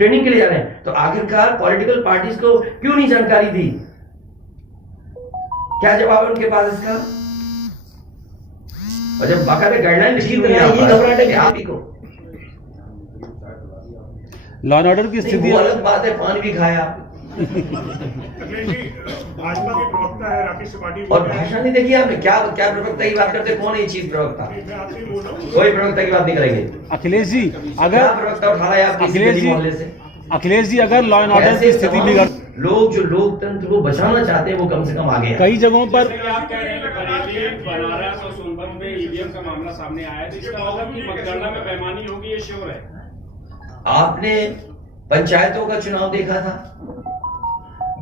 Training के लिए जा रहे हैं, तो आखिरकार पॉलिटिकल पार्टीज को क्यों नहीं जानकारी दी? क्या जवाब है उनके पास इसका? और जब बाकायदा गाइडलाइन लिखी हुई है, ये घबराहट है कि आप ही को लॉ एंड ऑर्डर की स्थिति अलग बात है, पान भी खाया भाजपा के प्रवक्ता है राकेश त्रिपाठी, और भाषण नहीं देखिए आपने, क्या क्या प्रवक्ता की बात करते, कौन है ये चीफ प्रवक्ता? मैं आपसे बोल रहा हूँ, कोई प्रवक्ता की बात नहीं करेंगे। अखिलेश जी क्या अगर प्रवक्ता उठा रहा है आप अखिलेश किसी जी मोहल्ले से? अखिलेश जी अगर लॉ एंड ऑर्डर की ऐसे स्थिति तमाम बिगड़ लोग जो लोकतंत्र को बचाना चाहते हैं वो कम से कम आगे आए। कई जगहों पर जैसे कि आप कह रहे हैं कि बरेली, बनारस और सोनभद्र में ईवीएम का मामला सामने आया है, तो इसका मतलब कि मतगणना में बेईमानी होगी, ये श्योर है। आपने पंचायतों का चुनाव देखा था,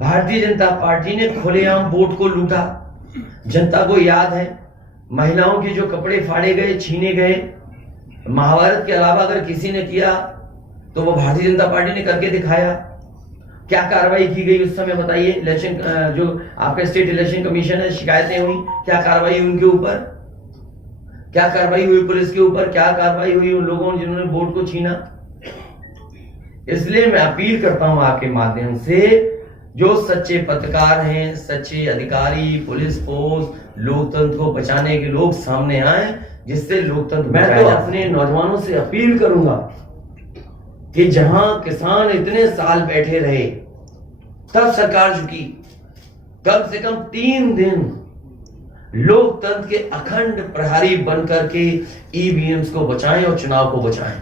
भारतीय जनता पार्टी ने खुलेआम वोट को लूटा। जनता को याद है महिलाओं के जो कपड़े फाड़े गए, छीने गए, महाभारत के अलावा अगर किसी ने किया तो वो भारतीय जनता पार्टी ने करके दिखाया। क्या कार्रवाई की गई उस समय बताइए? इलेक्शन जो आपका स्टेट इलेक्शन कमीशन है, शिकायतें हुई, क्या कार्रवाई हुई उनके ऊपर? क्या कार्रवाई हुई पुलिस के ऊपर? क्या कार्रवाई हुई उन लोगों जिन्होंने वोट को छीना? इसलिए मैं अपील करता हूं आपके माध्यम से, जो सच्चे पत्रकार हैं, सच्चे अधिकारी, पुलिस फोर्स, लोकतंत्र को बचाने के लोग सामने आए, जिससे लोकतंत्र। मैं तो अपने नौजवानों से अपील करूंगा कि जहां किसान इतने साल बैठे रहे, तब सरकार झुकी। कम से कम 3 दिन लोकतंत्र के अखंड प्रहरी बनकर के ईवीएम्स को बचाएं और चुनाव को बचाएं।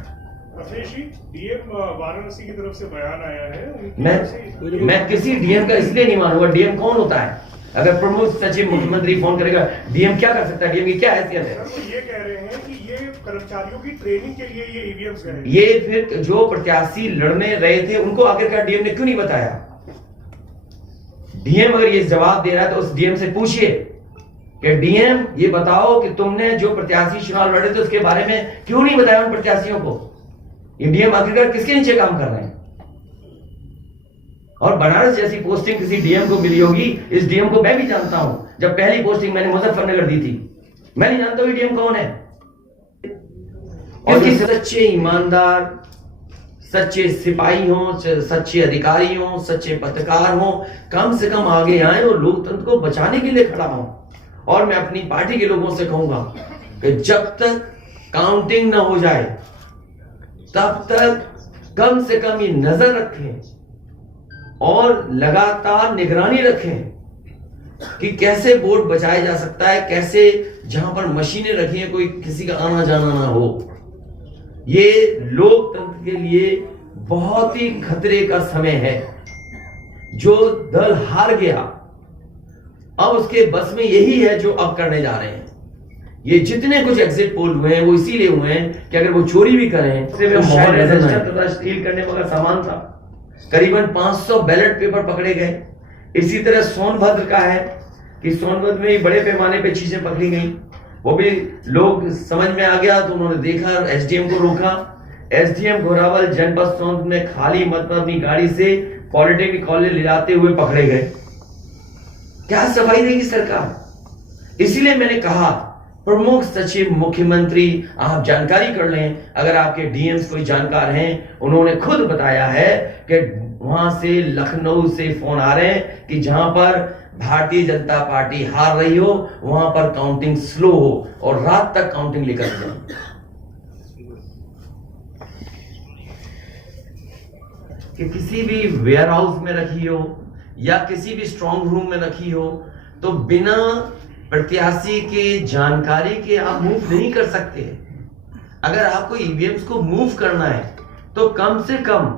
अखिलेश जी, डीएम वाराणसी की तरफ से बयान आया है, मैं किसी डीएम का इसलिए नहीं मानूंगा। डीएम कौन होता है? अगर प्रमुख सचिव मुख्यमंत्री फोन करेगा, डीएम क्या कर सकता है? डीएम की क्या हैसियत है? वो ये कह रहे हैं कि ये कर्मचारियों की ट्रेनिंग के लिए ये ईवीएम्स गए। ये फिर जो प्रत्याशी लड़ने रहे थे उनको आखिरकार डीएम ने क्यों नहीं बताया? डीएम अगर ये जवाब दे रहा है तो उस डीएम से पूछिए कि डीएम ये बताओ कि तुमने जो प्रत्याशी चुनाव लड़े थे उसके बारे में क्यों नहीं बताया उन प्रत्याशियों को? ये डीएम आखिरकार किसके नीचे काम कर रहे हैं? और बनारस जैसी पोस्टिंग किसी डीएम को मिली होगी, इस डीएम को मैं भी जानता हूं। जब पहली पोस्टिंग मैंने मुजफ्फरनगर दी थी, मैं नहीं जानता हूं डीएम कौन है। और सच्चे ईमानदार, सच्चे सिपाही हों, सच्चे अधिकारी हों, सच्चे पत्रकार हों, कम से कम आगे आए और लोकतंत्र को बचाने के लिए खड़ा हों। और मैं अपनी पार्टी के लोगों से कहूंगा कि जब तक काउंटिंग ना हो जाए तब तक कम से कम ये नजर रखें और लगातार निगरानी रखें कि कैसे वोट बचाया जा सकता है, कैसे जहां पर मशीनें रखी हैं कोई किसी का आना जाना ना हो। ये लोकतंत्र के लिए बहुत ही खतरे का समय है। जो दल हार गया, अब उसके बस में यही है जो अब करने जा रहे हैं। ये जितने कुछ एग्जिट पोल हुए हैं वो इसीलिए हुए हैं कि अगर वो चोरी भी करें तो शायद स्टील करने वाला सामान था। करीबन 500 बैलेट पेपर पकड़े गए। इसी तरह सोनभद्र का है कि सोनभद्र में बड़े पैमाने पे चीजें पकड़ी गई, वो भी लोग समझ में आ गया तो उन्होंने देखा, एसडीएम को रोका। एसडीएम घोरावल जनपद सोनभद्र में खाली मत पर अपनी गाड़ी से पॉलिटेक्निक कॉलेज ले जाते हुए पकड़े गए। क्या सफाई देगी सरकार? इसीलिए मैंने कहा प्रमुख सचिव मुख्यमंत्री आप जानकारी कर लें। अगर आपके डीएम्स कोई जानकार हैं, उन्होंने खुद बताया है कि वहां से लखनऊ से फोन आ रहे हैं कि जहां पर भारतीय जनता पार्टी हार रही हो वहां पर काउंटिंग स्लो हो और रात तक काउंटिंग लेकर जाए। कि किसी भी वेयर हाउस में रखी हो या किसी भी स्ट्रांग रूम में रखी हो तो बिना प्रत्याशी के जानकारी के आप मूव नहीं कर सकते। अगर आपको ईवीएम्स को मूव करना है तो कम से कम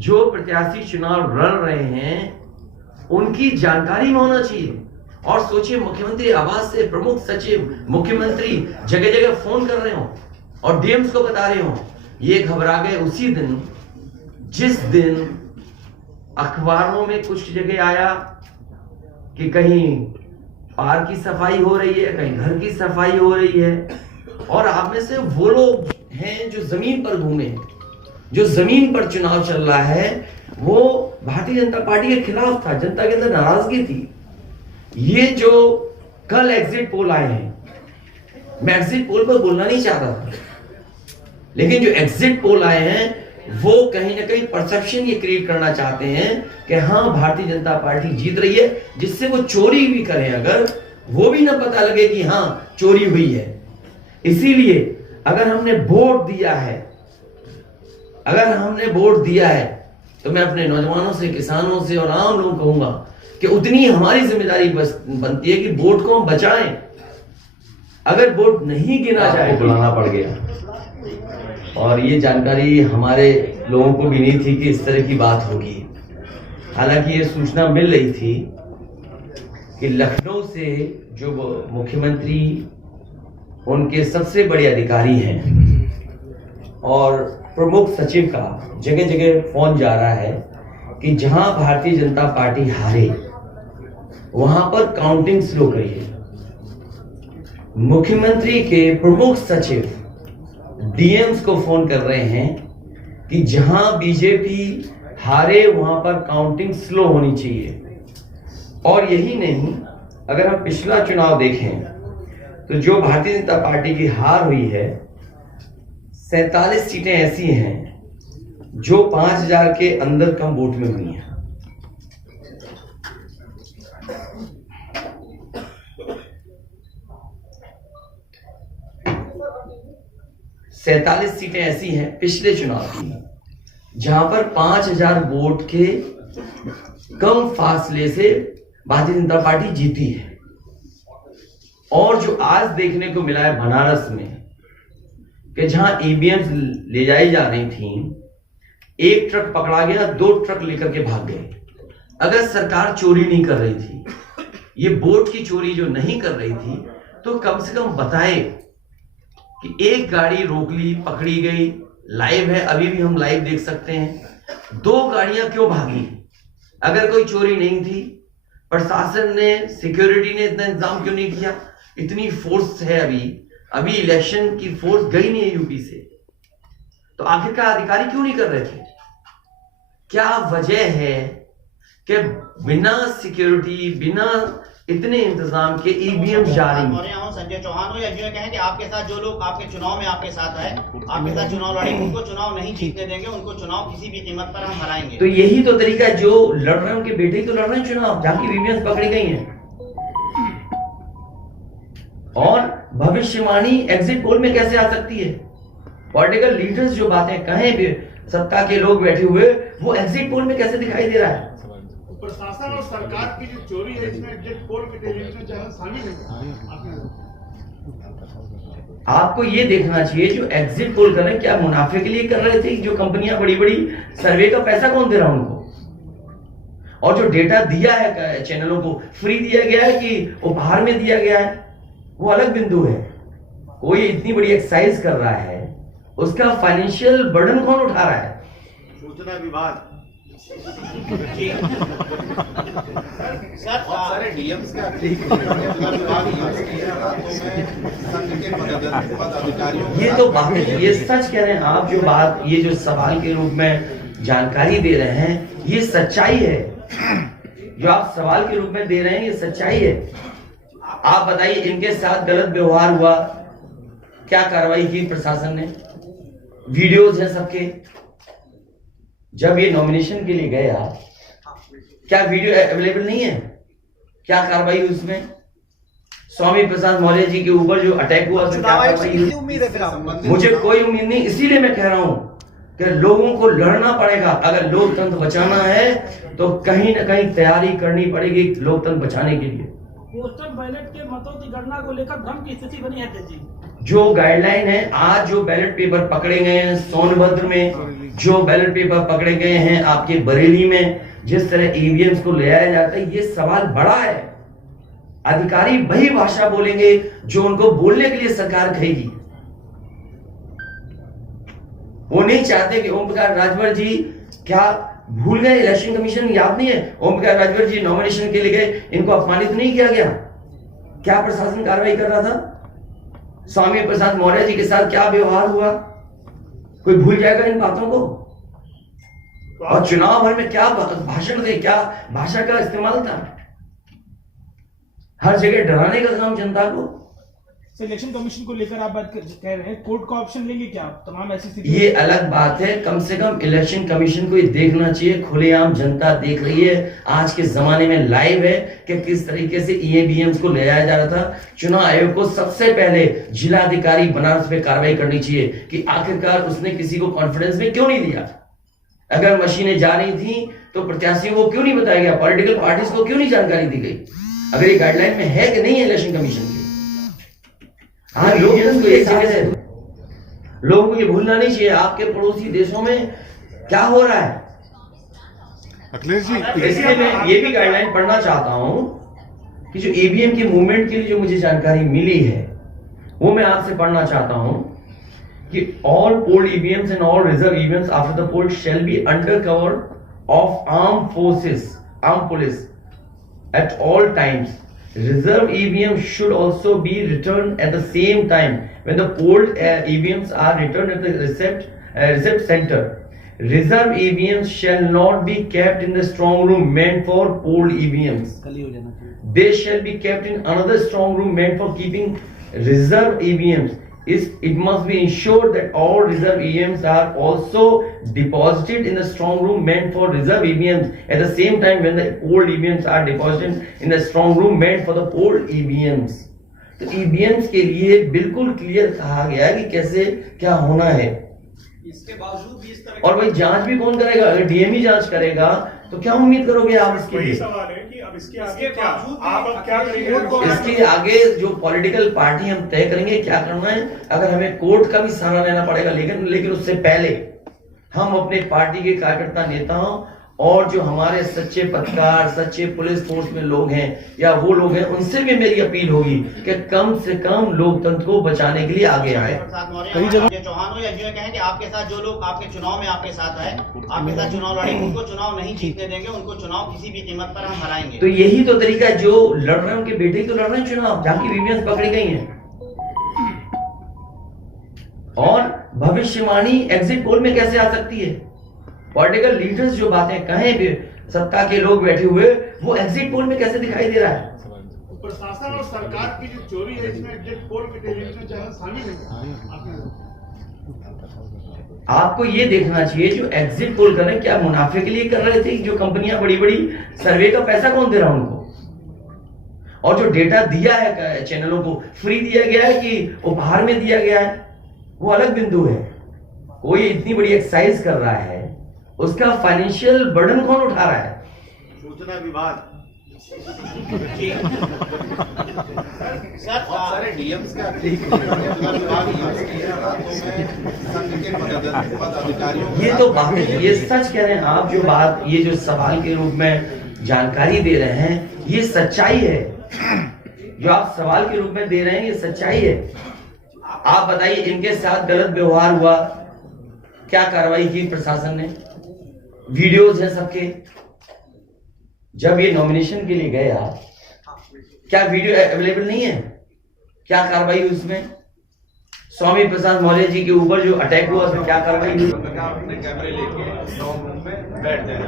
जो प्रत्याशी चुनाव लड़ रहे हैं उनकी जानकारी में होना चाहिए। और सोचिए, मुख्यमंत्री आवास से प्रमुख सचिव मुख्यमंत्री जगह जगह फोन कर रहे हो और डीएम्स को बता रहे हो। ये घबरा गए उसी दिन जिस दिन अखबारों में कुछ जगह आया कि कहीं पार्क की सफाई हो रही है, कहीं घर की सफाई हो रही है। और आप में से वो लोग हैं जो जमीन पर घूमे, जो जमीन पर चुनाव चल रहा है, वो भारतीय जनता पार्टी के खिलाफ था। जनता के अंदर नाराजगी थी। ये जो कल एग्जिट पोल आए हैं, मैं एग्जिट पोल पर बोलना नहीं चाहता था, लेकिन जो एग्जिट पोल आए हैं वो कहीं ना कहीं परसेप्शन ये क्रिएट करना चाहते हैं कि हाँ भारतीय जनता पार्टी जीत रही है, जिससे वो चोरी भी करें अगर, वो भी ना पता लगे कि हाँ चोरी हुई है। इसीलिए अगर हमने वोट दिया है तो मैं अपने नौजवानों से, किसानों से और आम लोगों को कहूंगा कि उतनी हमारी जिम्मेदारी बनती है कि वोट को हम बचाएं। अगर वोट नहीं गिना जाए, बुलाना पड़ गया, और ये जानकारी हमारे लोगों को भी नहीं थी कि इस तरह की बात होगी। हालांकि ये सूचना मिल रही थी कि लखनऊ से जो मुख्यमंत्री, उनके सबसे बड़े अधिकारी हैं और प्रमुख सचिव का जगह जगह फोन जा रहा है कि जहां भारतीय जनता पार्टी हारे वहां पर काउंटिंग स्लो करिए। मुख्यमंत्री के प्रमुख सचिव डीएम्स को फोन कर रहे हैं कि जहां बीजेपी हारे वहां पर काउंटिंग स्लो होनी चाहिए। और यही नहीं, अगर हम पिछला चुनाव देखें तो जो भारतीय जनता पार्टी की हार हुई है, 47 सीटें ऐसी हैं जो 5000 के अंदर कम वोट में हुई हैं। सैंतालीस सीटें ऐसी हैं पिछले चुनाव की जहां पर 5000 वोट के कम फासले से भारतीय जनता पार्टी जीती है। और जो आज देखने को मिला है बनारस में कि जहां ईवीएम ले जाई जा रही थी, एक ट्रक पकड़ा गया, 2 ट्रक लेकर के भाग गए। अगर सरकार चोरी नहीं कर रही थी, ये वोट की चोरी जो नहीं कर रही थी, तो कम से कम बताए कि एक गाड़ी रोक ली, पकड़ी गई, लाइव है, अभी भी हम लाइव देख सकते हैं। 2 गाड़ियां क्यों भागी? अगर कोई चोरी नहीं थी, प्रशासन ने, सिक्योरिटी ने इतना इंतजाम क्यों नहीं किया? इतनी फोर्स है, अभी इलेक्शन की फोर्स गई नहीं है यूपी से, तो आखिरकार अधिकारी क्यों नहीं कर रहे थे? क्या वजह है कि बिना सिक्योरिटी, बिना इतने इंतजाम के ईवीएम जारी? संजय चौहान हो या यूं कहें कि आपके साथ जो लोग आपके चुनाव में आपके साथ है, आपके साथ चुनाव लड़े, उनको चुनाव नहीं जीतने देंगे, उनको चुनाव किसी भी कीमत पर हम हराएंगे। तो यही तो तरीका है, जो लड़ रहे हैं उनके बेटे ही तो लड़ रहे हैं चुनाव, जहां की ईवीएम पकड़ी गई हैं। और भविष्यवाणी एग्जिट पोल में कैसे आ सकती है? पॉलिटिकल लीडर्स जो बातें कहें, सत्ता के लोग बैठे हुए, वो एग्जिट पोल में कैसे दिखाई दे रहा है? प्रशासन और सरकार की जो चोरी है, इसमें एग्जिट पोल के टेलीविजन चैनल शामिल है। आपको ये देखना चाहिए, जो एग्जिट पोल कर रहे हैं, क्या मुनाफे के लिए कर रहे थे? जो कंपनियां बड़ी बड़ी, सर्वे का पैसा कौन दे रहा है उनको? और जो डेटा दिया है चैनलों को, फ्री दिया गया है कि उपहार में दिया गया है, वो अलग बिंदु है। कोई इतनी बड़ी एक्सरसाइज कर रहा है, उसका फाइनेंशियल बर्डन कौन उठा रहा है? सूचना विभाग। सर, सारे डीएम्स का ये तो बात, ये सच कह रहे हैं आप। जो बात, ये जो सवाल के रूप में जानकारी दे रहे हैं, ये सच्चाई है। जो आप सवाल के रूप में दे रहे हैं, ये सच्चाई है। आप बताइए, इनके साथ गलत व्यवहार हुआ, क्या कार्रवाई की प्रशासन ने? वीडियोज हैं सबके। जब ये नॉमिनेशन के लिए गया, क्या वीडियो अवेलेबल नहीं है? क्या कार्रवाई हुई उसमें? स्वामी प्रसाद मौर्य जी के ऊपर जो अटैक हुआ, उसमें क्या कार्रवाई हुई? मुझे कोई उम्मीद नहीं। इसीलिए मैं कह रहा हूं कि लोगों को लड़ना पड़ेगा। अगर लोकतंत्र बचाना है तो कहीं ना कहीं तैयारी करनी पड़ेगी लोकतंत्र बचाने के लिए। पोस्टल बैलेट के मतों की गणना को लेकर भ्रम की स्थिति बनी है जी। जो गाइडलाइन है, आज जो बैलेट पेपर पकड़े गए हैं सोनभद्र में, जो बैलेट पेपर पकड़े गए हैं आपके बरेली में, जिस तरह ईवीएम्स को ले आया जाता है, ये सवाल बड़ा है। अधिकारी वही भाषा बोलेंगे जो उनको बोलने के लिए सरकार कहेगी। वो नहीं चाहते कि ओम प्रकाश राजभर जी, क्या भूल गए? इलेक्शन कमीशन याद नहीं है? ओम प्रकाश राजभर जी नॉमिनेशन के लिए गए, इनको अपमानित नहीं किया गया? क्या प्रशासन कार्रवाई कर रहा था? स्वामी प्रसाद मौर्य जी के साथ क्या व्यवहार हुआ? कोई भूल जाएगा इन बातों को? और चुनाव भर में क्या भाषण थे, क्या भाषा का इस्तेमाल था? हर जगह डराने का काम जनता को। इलेक्शन कमीशन को लेकर आप बात कह रहे हैं, कोर्ट का ऑप्शन लेंगे क्या तमाम ऐसी स्थिति? ये अलग बात है। कम से कम इलेक्शन कमीशन को ये देखना चाहिए, खुलेआम जनता देख रही है, आज के जमाने में लाइव है कि किस तरीके से ईवीएम्स को ले जाया जा रहा था। चुनाव आयोग को सबसे पहले जिलाधिकारी बनारस पे कार्रवाई करनी चाहिए कि आखिरकार उसने किसी को कॉन्फिडेंस में क्यों नहीं दिया। अगर मशीनें जा रही थी तो प्रत्याशियों को क्यों नहीं बताया गया, पॉलिटिकल पार्टीज को क्यों नहीं जानकारी दी गई, अगर ये गाइडलाइन में है कि नहीं है इलेक्शन कमीशन की। हाँ, लोग इसको एक जगह से, लोगों को ये भूलना नहीं चाहिए आपके पड़ोसी देशों में क्या हो रहा है। अखिलेश जी, इसलिए मैं ये भी गाइडलाइन पढ़ना चाहता हूं कि जो ईवीएम के मूवमेंट के लिए जो मुझे जानकारी मिली है वो मैं आपसे पढ़ना चाहता हूं कि all polled EVMs and all reserve EVMs after the poll shall be under cover of arm forces, arm police at all times. Reserve EVMs should also be returned at the same time when the polled EVMs are returned at the receipt center. Reserve EVMs shall not be kept in the strong room meant for polled EVMs. They shall be kept in another strong room meant for keeping reserve EVMs. It must be ensured that all reserve EVMs are also deposited in the strong room meant for reserve EVMs at the same time when the polled EVMs are deposited in the strong room meant for the polled EVMs. तो EVMs के लिए बिल्कुल clear कहा गया है कि कैसे क्या होना है। इसके बावजूद भी इस तरह और भाई जांच भी कौन करेगा? अगर डीएमई जांच करेगा तो क्या उम्मीद करोगे आप इसके लिए? सवाल है कि अब इसके आगे क्या, आप अब क्या करेंगे? इसके आगे जो पॉलिटिकल पार्टी हम तय करेंगे क्या करना है। अगर हमें कोर्ट का भी सहारा लेना पड़ेगा, लेकिन उससे पहले हम अपने पार्टी के कार्यकर्ता, नेताओं और जो हमारे सच्चे पत्रकार, सच्चे पुलिस फोर्स में लोग हैं या वो लोग हैं, उनसे भी मेरी अपील होगी कि कम से कम लोकतंत्र को बचाने के लिए आगे आए। कई जगह चौहान हो या यूं कहें कि आपके साथ जो लोग आपके चुनाव में आपके साथ है, आपके साथ चुनाव लड़ेंगे, उनको चुनाव नहीं जीतने देंगे, उनको चुनाव किसी भी कीमत पर हम हराएंगे। तो यही तो तरीका है, जो लड़ रहे हैं उनके बेटे ही तो लड़ रहे हैं चुनाव, जहाँ की ईवीएम्स पकड़ी गई हैं। और भविष्यवाणी एग्जिट पोल में कैसे आ सकती है? पॉलिटिकल लीडर्स जो बातें कहें, सत्ता के लोग बैठे हुए, वो एग्जिट पोल में कैसे दिखाई दे रहा है? प्रशासन और सरकार की जो चोरी है इसमें एग्जिट पोल के टेलीविजन चैनल शामिल है। आपको ये देखना चाहिए जो एग्जिट पोल कर रहे हैं क्या मुनाफे के लिए कर रहे थे? जो कंपनियां बड़ी बड़ी सर्वे का पैसा कौन दे रहा है उनको? और जो डेटा दिया है चैनलों को, फ्री दिया गया है कि उपहार में दिया गया है, वो अलग बिंदु है। कोई इतनी बड़ी एक्सरसाइज कर रहा है, उसका फाइनेंशियल बर्डन कौन उठा रहा है? सूचना विभाग। सर सारे डीएम्स का ये तो बात, ये सच कह रहे हैं आप। जो बात, ये जो सवाल के रूप में जानकारी दे रहे हैं, ये सच्चाई है। जो आप सवाल के रूप में दे रहे हैं, ये सच्चाई है। आप बताइए, इनके साथ गलत व्यवहार हुआ, क्या कार्रवाई की प्रशासन ने? वीडियोज हैं सबके। जब ये नॉमिनेशन के लिए गया, क्या वीडियो अवेलेबल नहीं है? क्या कार्रवाई हुई उसमें? स्वामी प्रसाद मौर्य जी के ऊपर जो अटैक हुआ, उसमें क्या कार्रवाई हुई? कैमरे लेके स्ट्रांग रूम में बैठ जाए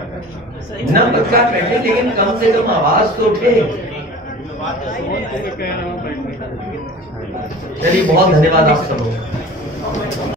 न पत्रकार बैठे, लेकिन कम से कम आवाज तो उठे। चलिए, बहुत धन्यवाद आप सबको।